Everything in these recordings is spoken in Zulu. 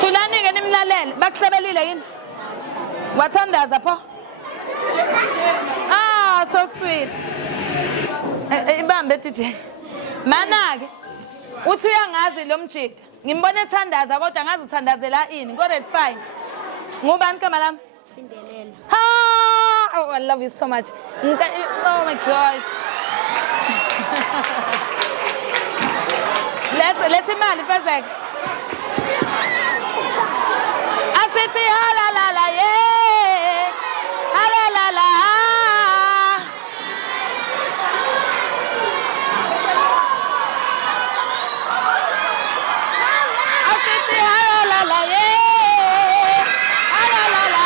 Thulani-ke nimlalele bakuhlebelile yini wathandaza pho so sweet ibambe DJ mana-ke uthi uyangazi lo mjida ngimbona ethandaza kodwa ngazi uthandazela ini kodwa it's fine ngubani igama lami Pindelela. Oh, I love you so much. Oh my gosh. Let's imali fezeke. Asithi hala la la yeah. Hala la la. Asithi hala la la yeah. Hala la la.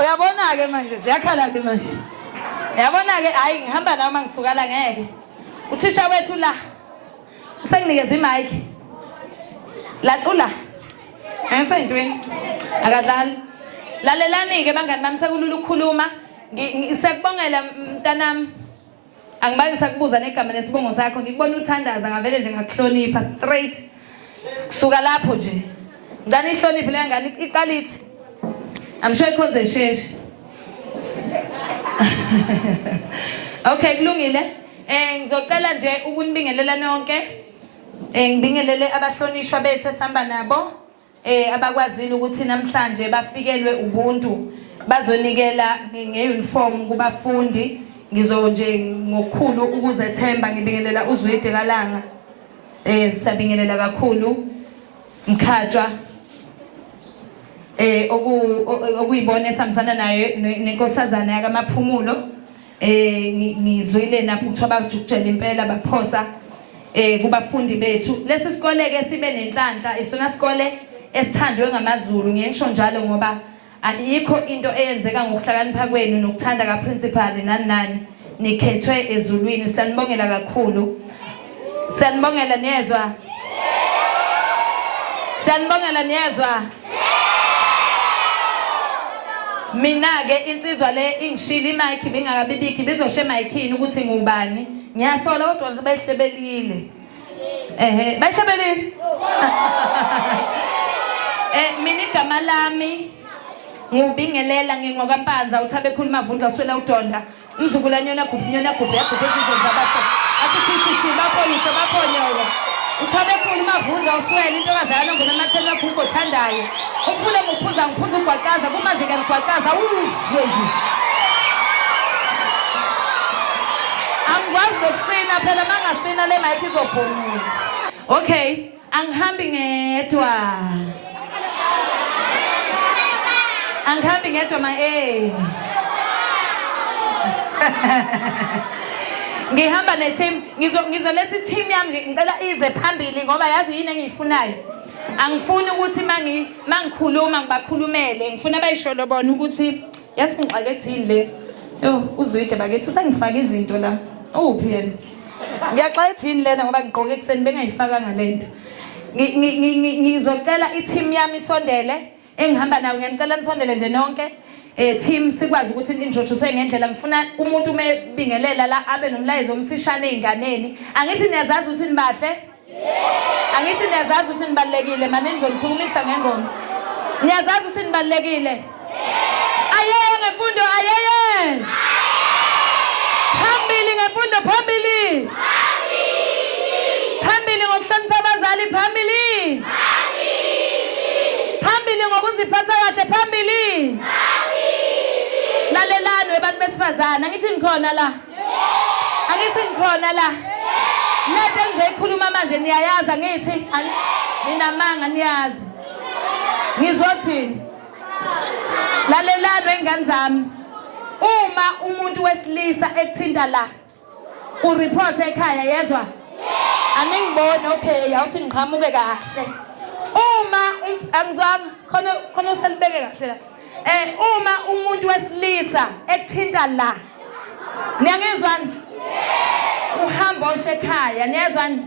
Uyabona-ke manje ziyakhala-ke manje uyabona-ke hayi ngihamba nawe uma ngisuka la ngeke uthisha wethu la usenginikeza imayikhi ula angisayintweni akadlali lalelani-ke bangani bami sekulula ukukhuluma sekubongela mntanami angibayi ngisakubuza negama nesibongo sakho ngikubona uthandaza ngavele nje ngakuhlonipha straight kusuka lapho nje ngani ihloniphi le ngani iqalithi I'm sure ikhonze isheshi. Okay, kulungile. Ngizocela nje ukunibingelela nonke. Ngibingelele abahlonishwa bethu esihamba nabo. Abakwazile ukuthi namhlanje bafikelwe ubuntu. Bazonikela ngeuniform kubafundi. Ngizo nje ngokukhulu ukuzethemba ngibingelela uZwide Kalanga. Sisabingelela kakhulu. Mkhatshwa okuyibona esihambisana naye nenkosazana yakamaphumulo ngizwile napho ukuthi abajukujela impela baphosa kubafundi bethu lesi sikole ke sibe nenhlanhla isona sikole esithandwe ngamaZulu ngisho njalo ngoba ayikho into eyenzeka ngokuhlakanipha kwenu nokuthanda kaprincipal nani nikhethwe ezulwini siyanibongela kakhulu siyanibongela niyezwa siyanibongela niyezwa mina-ke insizwa le ingishila imayikhi bingakabibikhi bizoshe emayikhini ukuthi ngubani ngiyasola kodwa bayihlebelile bayihlebelile mina igama lami ngubingelela ngingokwaMpanza uthabe khuluma vundla uswela udonda umzukulwane yona gubhi yagubhe izizwe zabatho asikhishishile bapolisa baphonyoka uthabe khuluma vundla uswela intokazana ngonamathela gugu othandayo uphule ngiphuza ugwaqaza kumanje ke ngigwaqaza uzwe nje angikwazi nokusina phela mangasina le mic izophumula okay angihambi ngedwa ngihamba neteam ngizoletha i-team yami nje ngicela ize phambili ngoba yazi yini engiyifunayo angifuni ukuthi mangikhuluma ngibakhulumele ngifuna bayisholo bona ukuthi yasi ngixake ekuthini le uZwide bakithi usengifaka izinto la uphi yena ngiyaxaka ekuthini lena ngoba ngigqoke ekseni bengayifakanga lento ngizocela i-team yami isondele engihamba nayo ngiyanicela nisondele nje nonke team sikwazi ukuthi introduce ngendlela ngifuna umuntu umebingelela la abe nomlayezo omfishane einganeni angithi niyazazi ukuthi nibahle angithi niyazazi ukuthi nibalekile manje ngizonisukumisa ngengoma niyazazi ukuthi nibalekile ayeye ngemfundo ayeye phambili ngemfundo phambili phambili ngokuhlonipha abazali phambili phambili ngokuziphatha kahle phambili lalelani webantu besifazana angithi ngikhona la Lento engizoyikhuluma manje niyayazi angithi ninamanga niyazi ngizothini lalelani wengane zami uma umuntu wesilisa ekuthinta la ureport ekhaya yezwa Aningibone okay awuthi ngiqhamuke kahle. Uma angizwanga khona uselibeke kahle la. Uma umuntu wesilisa ekuthinta la. Niyangizwani? Uhamba ushe ekhaya, niyazwani?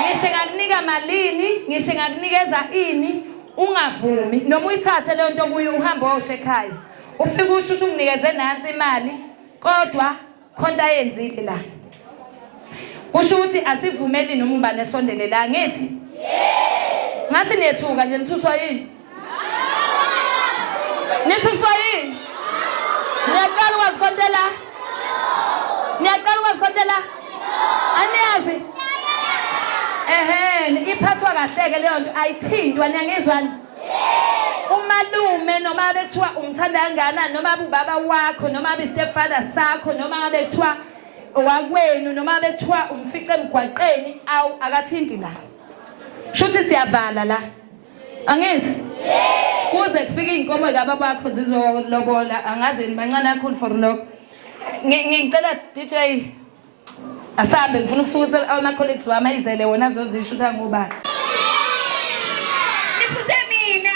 Ngisho ngakunika malini, ngisho ngakunikeza ini, ungavumi. Noma uyithathe leyo nto kuyo uhamba ushe ekhaya. Ufike usho ukuthi unginikeze nansi imali, kodwa khonto yenzile la. Kusho ukuthi asivumeli noma ubani esondele la ngithi? Yes. Ngathi niyethuka nje nithuswa yini? Nithuswa yini? Niyaqala ukuzikhontela? Niyaqala ukuzikhontela? Aniyazi? Iphathwa kahle-ke leyo nto ayithintwa niyangizwani? Umalume noma bethiwa umthanda kangakanani noma ubaba wakho noma stepfather sakho noma bethiwa owakwenu noma bethiwa umfice emgwaqeni awu akathinti la. Shuthi siyavala la. Angithi? Kuze kufike inkomo zikababa bakho zizolobola angazi mancane kakhulu for lokho. Ngicela DJ asabe ngifuna ukusukisa ama colleagues wami ayizele wona azozisho ukuthi angubani. Nifuze mina.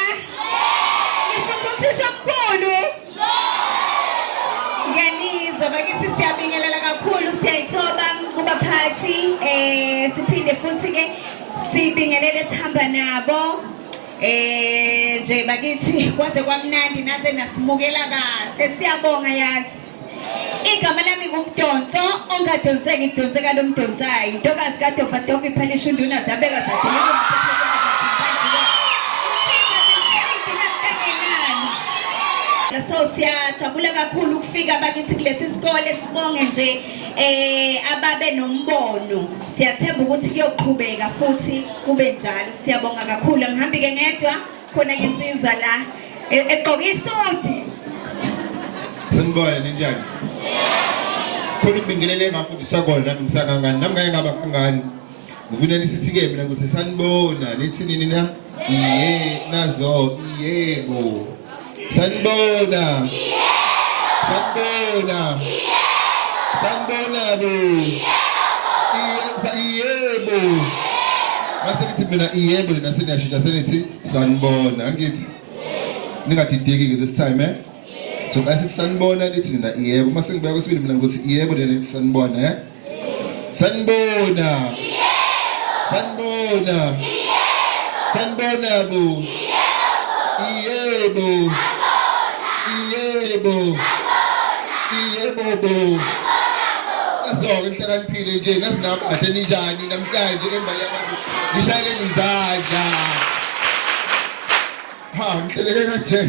Nifuze uthisha omkhulu. Ngiyanizwa bakithi siyabingelela kakhulu siyayithoba kubaphathi siphinde futhi ke sibingelele sihamba nabo nje bakithi kwaze kwamnandi naze nasimukela kahle siyabonga yazi. Igama lami ngumdonso ongadonseki idonseka lo mdonsayo intokazi kaDofadofa iphalisha unduna zabeka zathela so siyajabula kakhulu ukufika bakithi kulesi sikole sibonge nje ababe nombono siyathemba ukuthi kuyoqhubeka futhi kube njalo siyabonga kakhulu ngihambi ke ngedwa khona ke insizwa la eqoka isudi Sanibona ninjani? Khona ukubingelele engafundisa kona nami ngisakangani nami ngeke ngaba kangani. Ngifuna lisithi ke mina ngithi sanibona nithi nini na? Nazo yebo. Sanibona. Sanibona. Sanibona bo. Yebo. Mase ngithi mina yebo lena seniyashintsha senithi sanibona angithi. Ningadideki this time So I said sanibona lithi nina yebo mase ngibeka kwesibili mina ngithi yebo lena lithi sanibona sanibona sanibona sanibona bo yebo yebo yebo bo Azonke inhlakaniphile nje nasinabo ade ninjani namhlanje embali yabantu ngishayele izandla ngihleleke kanje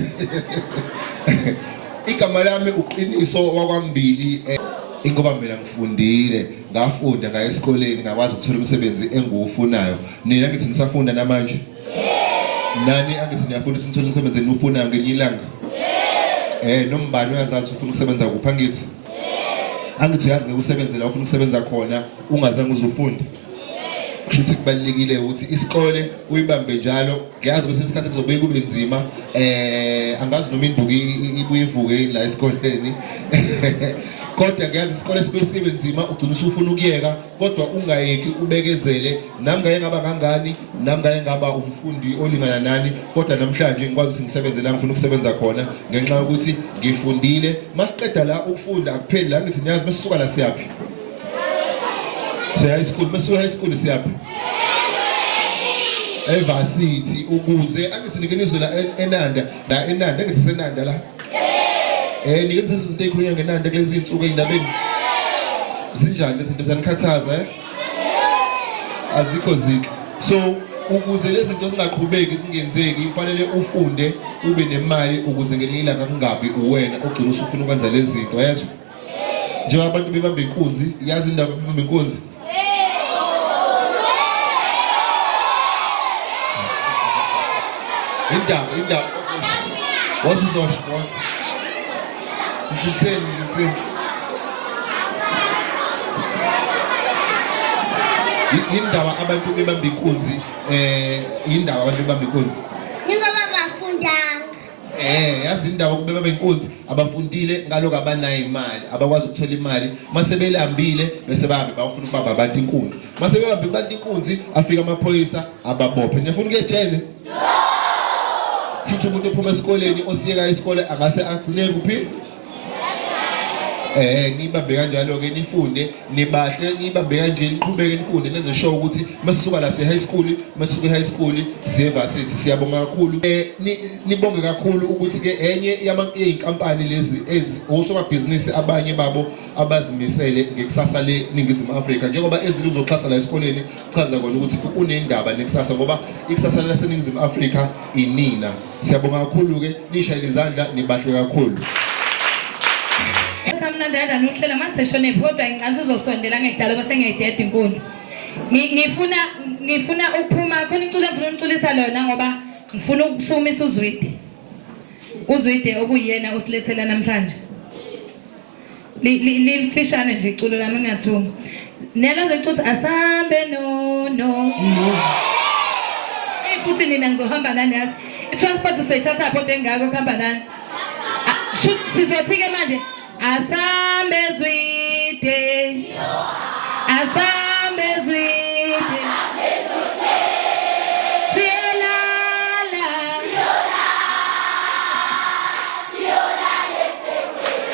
Igama lami uqiniso wakwambili ingoba mina ngifundile ngafunda ngaye esikoleni ngakwazi ukuthola umsebenzi engiwufunayo nina ngithi nisafunda namanje nani angithi niyafunda ukuthola umsebenzi eniwufunayo ngelinye ilanga nombani uyazazi ufuna ukusebenza kuphi angithi angithi yazi ukusebenza la ufuna ukusebenza khona ungazange uzufunda kushuthi kubalekile ukuthi isikole uyibambe njalo ngiyazi ukuthi isikhathi kuzobuye kube nzima angazi noma induku ibuye ivuke la esikoleni kodwa ngiyazi isikole sibe nzima ugcina usufuna ukuyeka kodwa ungayeki ubekezele nami ngeke ngaba kangani nami ngeke ngaba umfundi olingana nani kodwa namhlanje ngikwazi ukuthi ngisebenze la ngifuna ukusebenza khona ngenxa yokuthi ngifundile masiqeda la ukufunda akupheli la ngithi niyazi masisuka la siyaphi high school masuka high school siyaphi evarsity ukuze angithi nikenizwe la enanda ngithi senanda la nikenze izinto ezikhulunywa ngenanda kulezi insuku endabeni zinjani izinto zanikhathaza azikho zinhle so ukuze lezi zinto zingaqhubeki zingenzeki kufanele ufunde ube nemali ukuze ngelinye ilanga kungabi uwena ogcina usufuna ukwenza lezi zinto yezwa njengoba abantu bebambe inkunzi yazi indaba bebambe inkunzi indaba wasizosho ngikutheni indaba abantu bebambe inkunzi indaba abantu bebambe inkunzi Ningoba bafundanga yazi indawo kube babe inkunzi abafundile ngaloko abanayo imali abakwazi ukuthola imali mase belambile bese bahambe bafuna ukubamba abantu inkunzi mase bebambe abantu inkunzi afika amaphoyisa ababophe nifuna ukuye ejele futhi umuntu ophuma esikoleni osiyeka isikole angase agcine kuphi nibambe kanjalo ke nifunde nibahle nibambe kanje niqhubeke nifunde nenze show ukuthi masisuka la se high school masisuka high school sieva sithi siyabonga kakhulu nibonge kakhulu ukuthi ke enye yeinkampani lezi osoba business abanye babo abazimisele ngekusasa le Ningizimu Afrika njengoba ezili uzoxhasa la esikoleni chaza kona ukuthi kunendaba nekusasa ngoba ikusasa la Ningizimu Afrika inina siyabonga kakhulu ke nishayile izandla nibahle kakhulu Samnandi kanjani uhlela maseshone kodwa ngicanza uzosondela ngekudala bese ngiyideda inkundla. Ngifuna ukuphuma khona iculo engifuna ukulisa lona ngoba ngifuna ukusumisa uZwide. uZwide okuyena osilethela namhlanje. Lifishane nje iculo lami ngingathunga. Nela ngizothi asambe no. Futhi nina ngizohamba nani yazi. I-transport soyithatha photo engako kuhamba nani. Sizothi ke manje Asambe Zwide, asambe Zwide, siolala,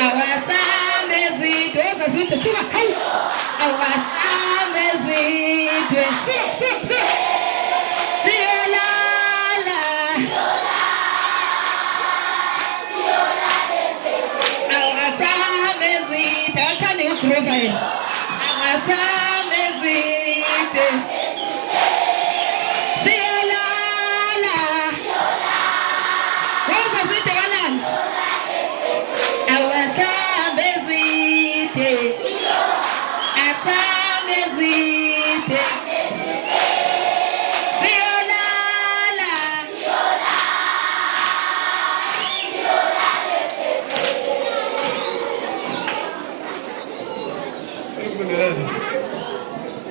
awasambe Zwide, oza Zwide, suka, hey, awasambe Zwide, siolala. Profile. Asambe Zwide. Siolala. Woza Zwide walala. Awasambe Zwide. Asambe Zwide. Siolala.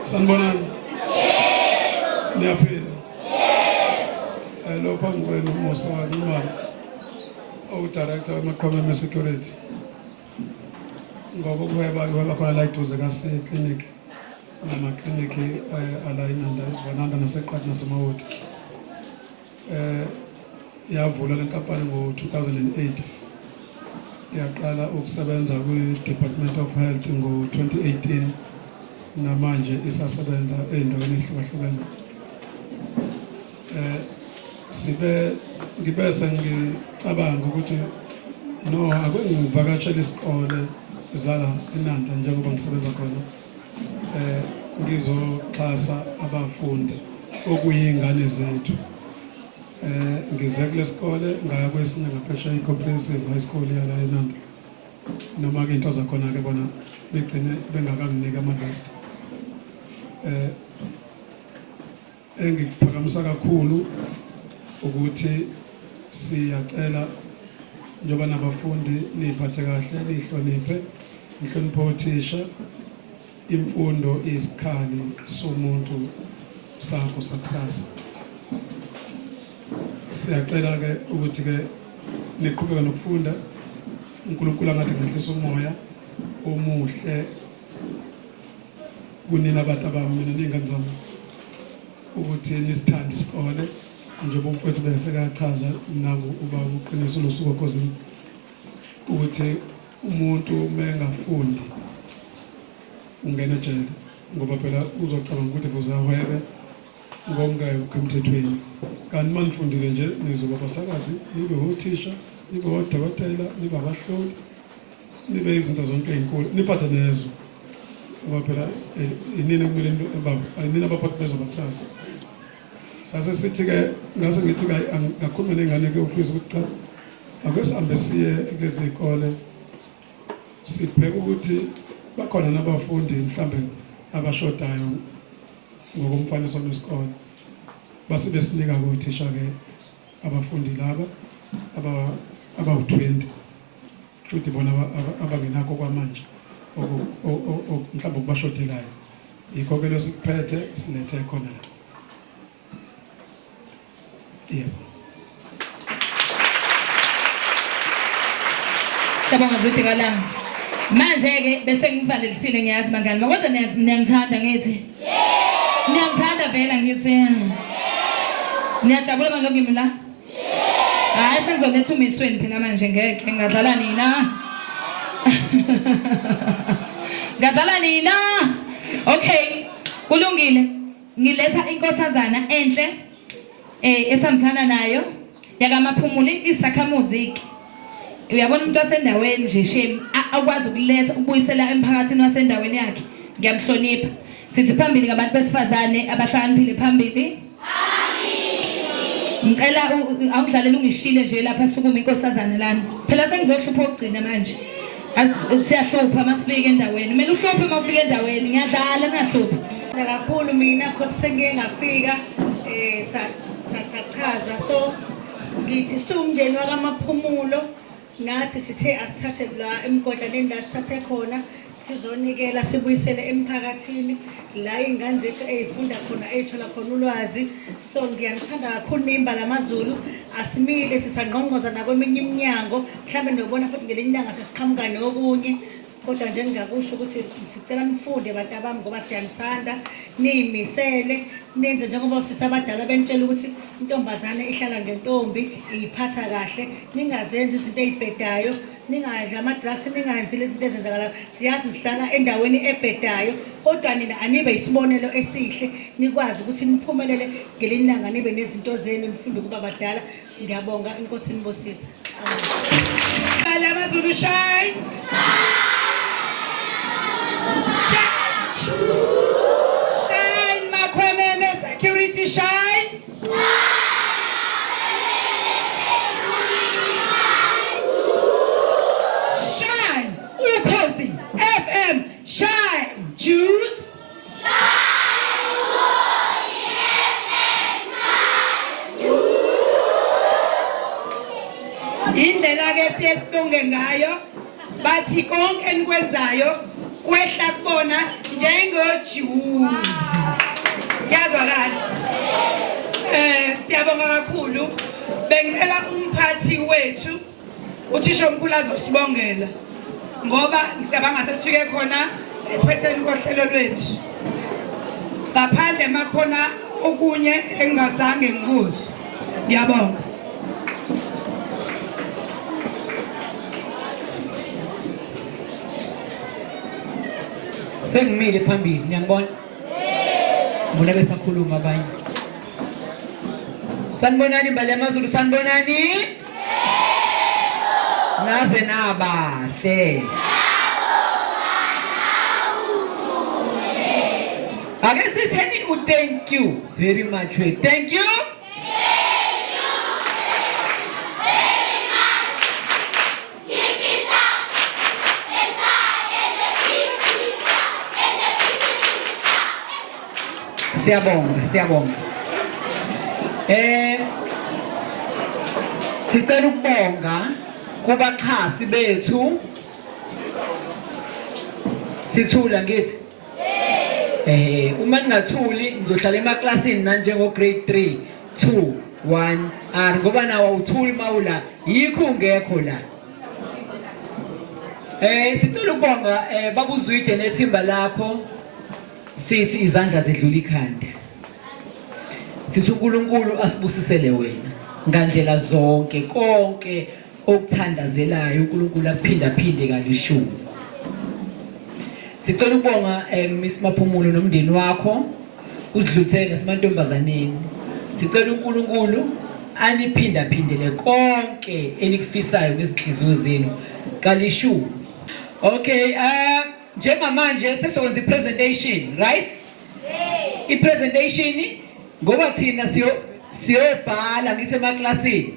Sanibonani. Niyaphila. Lo phambi kwenu uMusa Imali director wama-Community Security. Ngoba kuhweba khona la eduze kase clinic nama-clinic ala inanda isibananda naseqathi nasemawoti. Yavula le nkampani ngo-2008. Yaqala ukusebenza kwi-Department of Health ngo-2018 namanje isasebenza endaweni ehlukahlukene. Ngibe sengicabanga ukuthi no akungivakashela isikole zala eNanda njengoba ngisebenza khona ngizoxhasa abafundi okuyingane zethu. Ngize kule sikole ngaya kwesinye ngaphesheya i-comprehensive high school yala eNanda noma ke into zakhona ke bona begcine bengakanginiki ama-vest. Engikuphakamisa kakhulu ukuthi siyacela njengoba nabafundi niphathe kahle nihloniphe nihloniphe othisha. Imfundo isikhali somuntu sakho sakusasa. Siyacela ke ukuthi ke niqhubeke nokufunda. uNkulunkulu angathi ngehlisa umoya omuhle kunina abantu abami mina ningane zami ukuthi nisithande isikole njengoba umfowethu besekachaza nako uba uqiniso losuku okhosini ukuthi umuntu mengafundi ungena ejele ngoba phela uzocabanga ukuthi kuzahwebe ngokungekho emthethweni. Kanti manifundile nje nizoba abasakazi, nibe othisha, nibe odokotela, nibe abahloli, nibe izinto zonke ezinkulu, niphathe nezo. Ngoba phela inini kumele ayinini abaphathi bezo bakusasa. Sase sithi ke ngase ngithi ngakhuluma nengane ke ufisa ukuthi cha ake sihambe siye kulezi izikole sibheke ukuthi bakhona nabafundi mhlambe abashodayo ngokomfaniso wesikole base besinika kothisha ke abafundi laba aba-20 futhi bona abangenakho kwamanje mhlawumbe kubashodelayo yikho ke lesikuphethe silethe khona la. Yebo. Siyabonga Zodi Kalanga. Manje ke bese ngivalelisile ngiyazi mangani kodwa niyangithanda ngithi niyangithanda vela ngithi niyajabula manje ngimi la hayi sengizoletha umisweni phela manje ngeke ngadlala nina ngadlala nina okay kulungile ngiletha inkosazana enhle esamthana nayo yakamaphumuli isakhamusic uyabona umuntu wasendaweni nje shame akwazi ukuletha ukubuyisela emphakathini wasendaweni yakhe ngiyamhlonipha sithi phambili ngabantu besifazane abahlakaniphile phambili ngicela awudlalela ungishile nje lapha sukuma inkosazana lana phela sengizohlupha ukugcina manje siyahlupha masifika endaweni kumele uhluphe uma ufika endaweni ngiyadlala ngahlupha kakhulu mina khosi sengike ngafika sachaza so ngithi sumndeni wakamaphumulo nathi sithe asithathe la emgodlaneni la sithathe khona sizonikela sibuyisele emphakathini la ingane zethu ezifunda khona ezithola khona ulwazi so ngiyangithanda kakhulu nimba lamaZulu asimile sisangqongqoza nakweminye iminyango mhlambe nobona futhi ngelinye ilanga sesiqhamuka nokunye kodwa nje ngingakusho ukuthi sicela nifunde abantu abami ngoba siyanithanda niyimisele nenze njengoba sisabadala bentshela ukuthi intombazane ihlala ngentombi iyiphatha kahle ningazenzi izinto ezibhedayo ningadla ama-drugs ningayenzi lezi zinto ezenzakalayo siyazi sihlala endaweni ebhedayo kodwa nina anibe isibonelo esihle nikwazi ukuthi niphumelele ngelinye ilanga nibe nezinto zenu nifunde ukuba badala ngiyabonga inkosi nibusisa AmaZulu shine shine Makhwememe security shine shine Ukhozi FM shine Juice indlela ke siyesibonge ngayo bathi konke enikwenzayo kwehla kubona njengojuzi yazwakala siyabonga kakhulu bengicela umphathi wethu uthisha omkhulu azosibongela ngoba ngicabanga sesifike khona ephetheni kohlelo lwethu ngaphandle makhona okunye engingazange ngikuzwe ngiyabonga sengimile phambili niyangibona bona besakhuluma abanye sanibonani imbali yamaZulu sanibonani naze nabahle ake sitheni thank you very much thank you siyabonga sicela ukubonga kubaxhasi bethu sithula ngithi uma ningathuli nizohlala emaklasini nanjengo grade 3 2 1 ngoba nawo awuthuli mawula yikho ungekho la sicela ukubonga babuzwide nethimba lakho sithi izandla zedlula ikhanda sithi uNkulunkulu asibusisele wena ngandlela zonke konke okuthandazelayo uNkulunkulu aphinda phinde kalishumi sicela ukubonga Miss Maphumulo nomndeni wakho uzidlulisele nasemantombazaneni sicela uNkulunkulu aniphinda phindele konke enikufisayo ngezinhliziyo zenu kalishumi okay njengamanje sesokwenza ipresentation right ipresentation ngoba thina siyobhala ngisemaklasini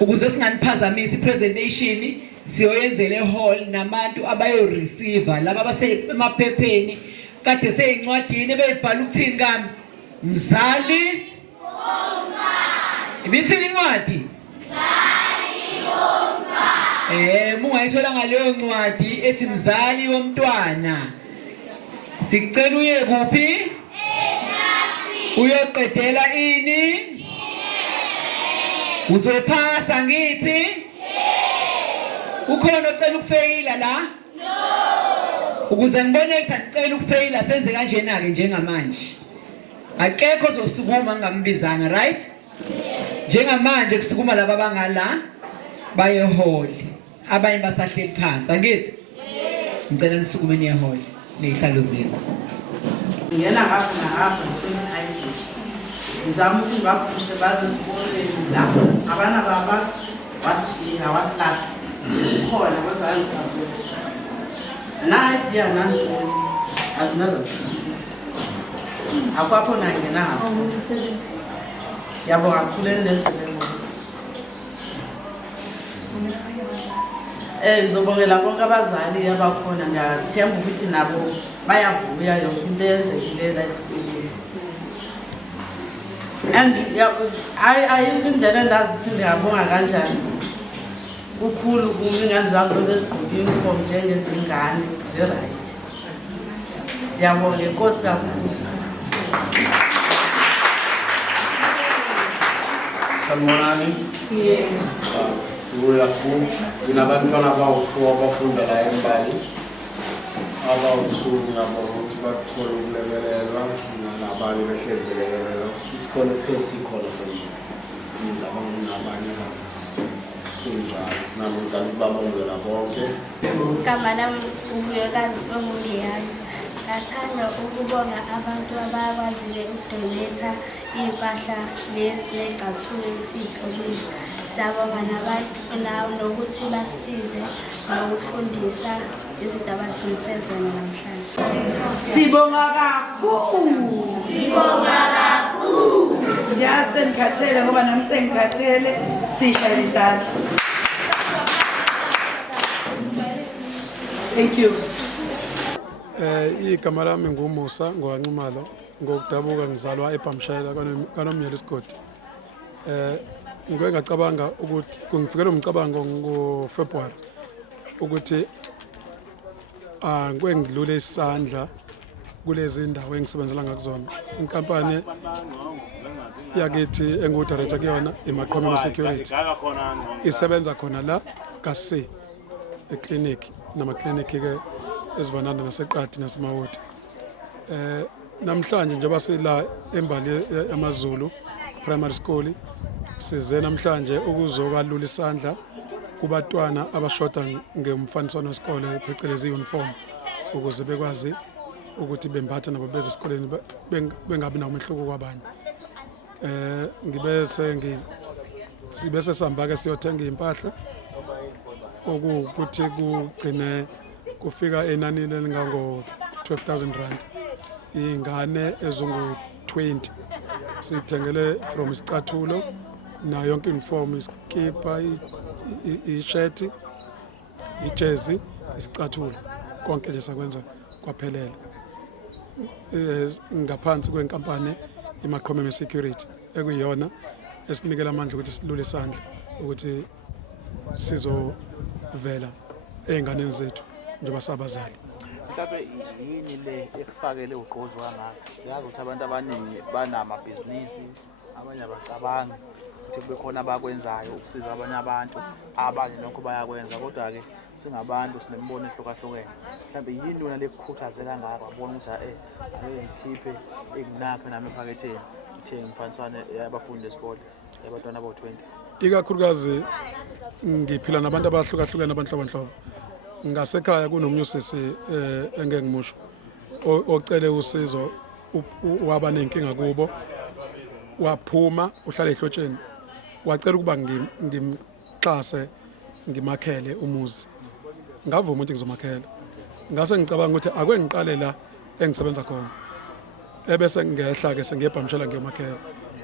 ukuze singaniphazamisa ipresentation siyoyenzele hall nabantu abayo receiver laba abasemaphepheni kade seyincwadini beyibhala ukuthini kami mzali womntwana ibithini incwadi mzali womntwana mungayithola ngaleyo ncwadi ethi mzali womntwana sicela uye kuphi uyoqedela ini uzophasa ngithi Ukhona ocela ukufeyila la? No. Ukuze ngibone ukuthi acela ukufeyila senze kanjena ke njengamanje. Akekho ozosukuma ngambizanga, right? Njengamanje kusukuma laba bangala bayeholi. Abanye basahleli phansi, angithi? Ngicela nisukume niyeholi nezihlalo zenu. Ngena ngapha ngapha nge-2019 ngizama ukuthi ngibaphushe baze esikoleni la abana baba wasishiya wasilahla khona kodwa angisapoti na-idea nantoni asinaza akwapho nangena ngapha yabo kakhuleni lenselelo ngizobongela bonke abazali abakhona ngiyathemba ukuthi nabo bayavuya yonke into eyenzekileyo la esikoleni and ayikho indlela endazi ukuthi ndiyabonga kanjani kukhulu kumi ingane zami zonke ezigqoke uniform njengezingane zi-right ndiyabonga inkosi kakhulu. Salmonani uyakhu kunabantwana abawu-4 abafunda la eMbali abawu-2 ngiyabonga ukuthi bathole ukulekelelwa nabanye behleli belekelelwa isikole sihlezi sikhona ngicabanga nabanye kunjalo namdlali babongela bonke. Igama lami uVuyekazi Sibonguyane. Ngathanda ukubonga abantu abakwaziyo ukudonetha iy'mpahla nezicathulo esiy'tholile. Siyabonga nokuthi basisize nokufundisa izinto abafundise zona namhlanje. Sibonga kakhulu. Sibonga kakhulu. Ngiyazi sengikhathele ngoba nami sengikhathele sishayela izandla. Thank you. Igama lami nguMusa Ngwanxumalo ngokudabuka ngizalwa eBhamshayela kaNomnyeli Sigodi. Ngike ngacabanga ukuthi kungifikela umcabango ngoFebruary ukuthi ngike ngidlule isandla kulezi ndawo engisebenzela ngakuzona. Inkampani yakithi engu-director kuyona iMaqhome Security isebenza khona la kaSi eclinic namakliniki ke ezibanana naseQadi naseMawoti. Namhlanje njengoba sila eMbali yamaZulu Primary School size namhlanje ukuzobalula isandla kubatwana abashoda ngemfaniswano wesikole phecelezi uniform ukuze bekwazi ukuthi bembatha nabo beze esikoleni bengabi nawo umehluko kwabanye. Sibese sihamba ke siyothenga impahla ukuthi kugcine kufika enani elingango 12,000 rand. Ingane ezungu-20 sithengele from isicathulo na yonke uniform, iskipa, isheti, ijezi, isicathulo konke nje sakwenza kwaphelela. Ngaphansi kwenkampani iMaqhome Security ekuyiyona esinikela amandla ukuthi silule isandla ukuthi sizovela ey'nganeni zethu njengoba sabazali. Mhlawumbe yini le ekufakele ugqozi kangaka? Siyazi ukuthi abantu abaningi banamabhizinisi, abanye abacabanga ukuthi bekhona abakwenzayo ukusiza abanye abantu, abanye nokho bayakwenza, kodwa-ke singabantu sinembono ehlukahlukene. Mhlawumbe yini yona lekukhuthaze kangaka wabona ukuthi ake ngikhiphe enginaphe nami ephaketheni ngithenge imfaniswane yabafundi besikole yabantwana abawu-20. Ikakhulukazi ngiphila nabantu abahlukahlukene abanhlobonhlobo. Ngasekhaya kunomnyusisi engeke ngimusho ocele usizo waba nenkinga kubo waphuma uhlala ehlotsheni wacela ukuba ngimxhase ngimakhele umuzi. Ngavuma ukuthi ngizomakhela. Ngase ngicabanga ukuthi ake ngiqale la engisebenza khona ebese ngehla ke sengiyeBhamshayela ngiyomakhela.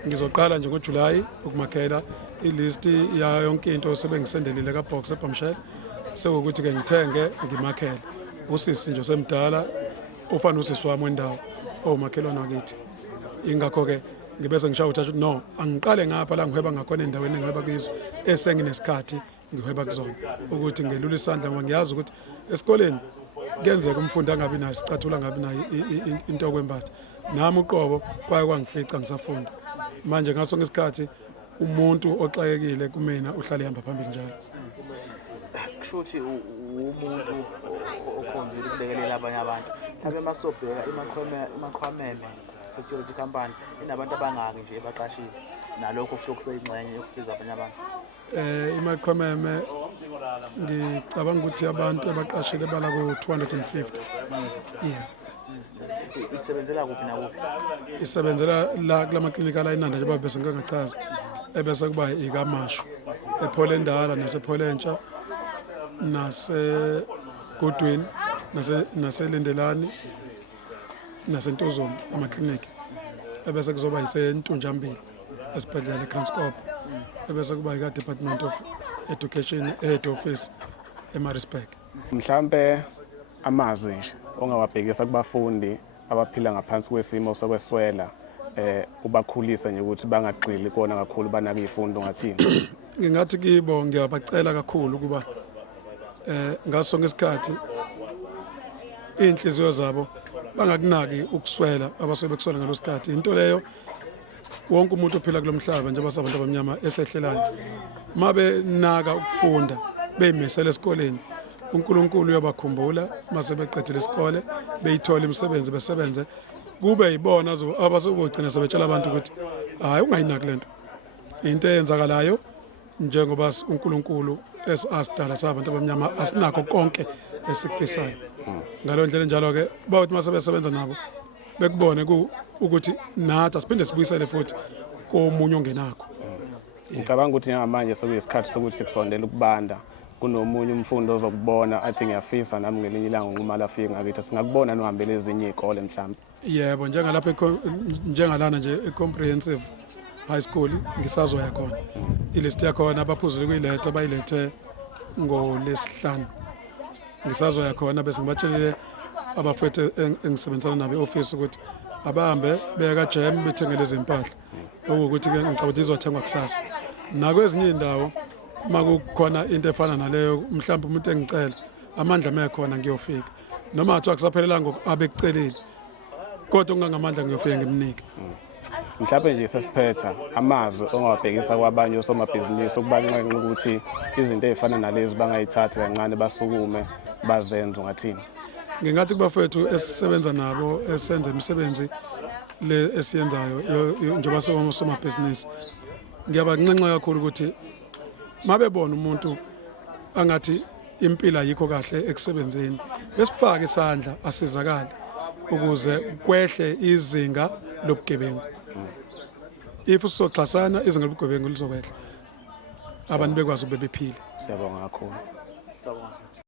Ngizoqala nje ngoJuly ukumakhela ilist ya yonke into sebengisendelile kaBox eBhamshayela sekuthi ke ngithenge ngimakhele. Usisi nje semdala ofana usisi wami wendawo omakhelwana wakithi. Ingakho ke ngibese ngishaya uthatha no angiqale ngapha la ngihweba ngakhona endaweni engihweba kuyizo esenginesikhathi ngihweba kuzona ukuthi ngelula isandla ngoba ngiyazi ukuthi esikoleni kuyenzeka umfundi angabi nayo isicathulo angabi nayo into yokwembatha. Nami uqobo kwaye kwangifica ngisafunda. Manje ngaso ngesikhathi umuntu oxakekile kumina uhlale ihamba phambili njalo. kusho ukuthi umuntu okhonzile ukulekelela abanye abantu. Mhlawumbe masobheka iMakhwameme security company inabantu abangaki nje ebaqashile nalokho futhi okuseyingxenye yokusiza abanye abantu. iMakhwameme ngicabanga ukuthi abantu abaqashile bala ku-250. Yeah. Isebenzela kuphi nakuphi? Isebenzela la kulamaklinika la eNanda njengoba bese ngingachaza. Ebese kuba ikaMashu, ePhole Endala nasePhole Entsha, naseGoodwin, naseLendelani, naseNtozomba amakliniki. Ebese kuzoba yiseNtunjambili esibhedlela eKranskop. Ebese kuba yika Department of Education Head Office eMaritzburg. Mhlambe amazwi nje ongawabhekisa kubafundi abaphila ngaphansi kwesimo sokweswela ubakhulisa nje ukuthi bangagxili kona kakhulu banake izifundo ngathini. Ngingathi kibo ngiyabacela kakhulu ukuba ngaso ngesikhathi inhliziyo zabo bangakunaki ukuswela abasuke bekuswela ngalosikhathi. Into leyo wonke umuntu ophila kulomhlaba njengoba sabantu abamnyama esehlelayo mabe naka ukufunda beyimisela esikoleni uNkulunkulu uyabakhumbula mase beqedile isikole beyithola imisebenzi besebenze kube yibona abasokugcina sebetshela abantu ukuthi hayi ungayinaki lento into eyenzakalayo njengoba uNkulunkulu asidala sabantu abamnyama asinakho konke esikufisayo. Ngalo ndlela njalo ke bathi mase besebenza nabo bekubone ukuthi nathi asiphinde sibuyisele futhi komunye ongenakho. Ngicabanga ukuthi njengamanje sekuyisikhathi sokuthi sikusondela ukubanda kunomunye umfundo ozokubona athi ngiyafisa nami ngelinye ilanga unquma lafika ngakithi singakubona nohambele ezinye izikole mhlawumbe. Yebo njengalana nje e-comprehensive high school ngisazoya khona. Ilist yakhona abaphuzile kuyiletha bayilethe ngoLesihlanu. Ngisazoya khona bese ngibatshelile abafethu engisebenzana nabo e-office ukuthi abahambe beka jam bethengele izimpahla ukuthi ke ngicabanga ukuthi izothengwa kusasa. Nakwezinye indawo makukhona into efana naleyo mhlawumbe umuntu engicela amandla mekhona ngiyofika noma athi akusaphelela ngokabekucelile kodwa ungangamandla ngiyofika ngimnike. Mhlawumbe nje sesiphetha amazwi ongawabhekisa kwabanye osomabhizinisi ukubanxenxa ukuthi izinto ezifana nalezi bangayithatha kancane basukume bazenze ngathini. Ngingathi kubafethu esisebenza nabo esenza imisebenzi le esiyenzayo njengoba somabhizinisi ngiyabanxenxa kakhulu ukuthi mabebona umuntu angathi impilo ayikho kahle ekusebenzeni besifake isandla asizakale ukuze kwehle izinga lobugebengu. If sizoxhasana izinga lobugebengu lizokwehla abantu bekwazi ube bephile. Siyabonga kakhulu. Sawubona.